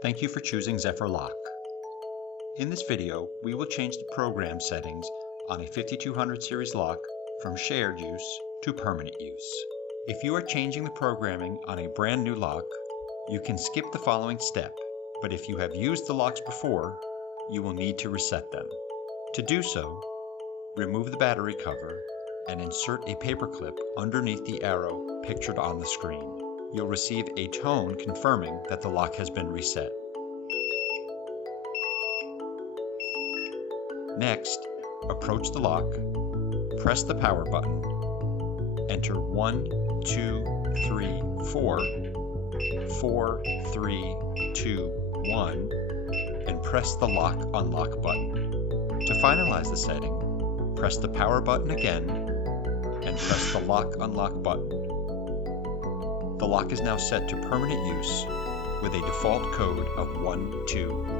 Thank you for choosing Zephyr Lock. In this video, we will change the program settings on a 5200 series lock from shared use to permanent use. If you are changing the programming on a brand new lock, you can skip the following step, but if you have used the locks before, you will need to reset them. To do so, remove the battery cover and insert a paperclip underneath the arrow pictured on the screen. You'll receive a tone confirming that the lock has been reset. Next, approach the lock, press the power button, enter 1, 2, 3, 4, 4, 3, 2, 1, and press the lock unlock button. To finalize the setting, press the power button again and press the lock unlock button. The lock is now set to permanent use with a default code of 123.